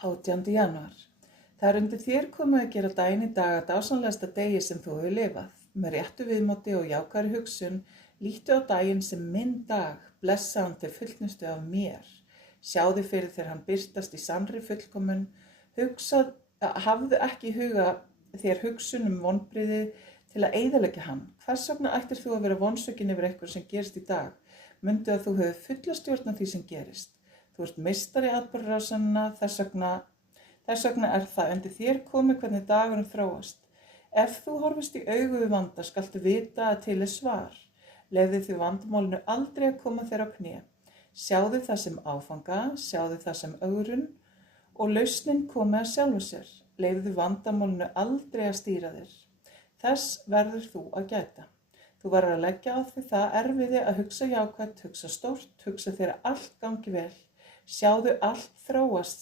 18. janúar. Það er undir þér komið að gera daginn í dag að dásamlegasta degi sem þú hefur lifað. Með réttu viðmóti og jákvæðri hugsun, líttu á daginn sem minn dag, blessa hann til fullnustu af mér. Sjáðu fyrir þegar hann birtast í sannri fullkomun. Hafðu ekki í huga þér hugsun vonbrigði til að eyðileggja hann. Hvers vegna ættir þú að vera vonsvikinn yfir eitthvað sem gerist í dag? Mundu að þú hefur fulla stjórn á því sem gerist. Þú ert meistari atburðarásanna, þess vegna er það undir þér komið hvernig dagurinn þróast. Ef þú horfist í augu við vanda, skaltu vita að til er svar. Leyfðu því vandamálinu aldrei að koma þér á kné. Sjáðu það sem áfanga, sjáðu það sem ögrun og lausnin komi að sjálfu sér. Leyfðu vandamálinu aldrei að stýra þér. Þess verður þú að gæta. Þú verður að leggja á því það erfiði að hugsa jákvætt, hugsa stórt, hugsa þér að allt gangi vel. Sjáðu allt þróast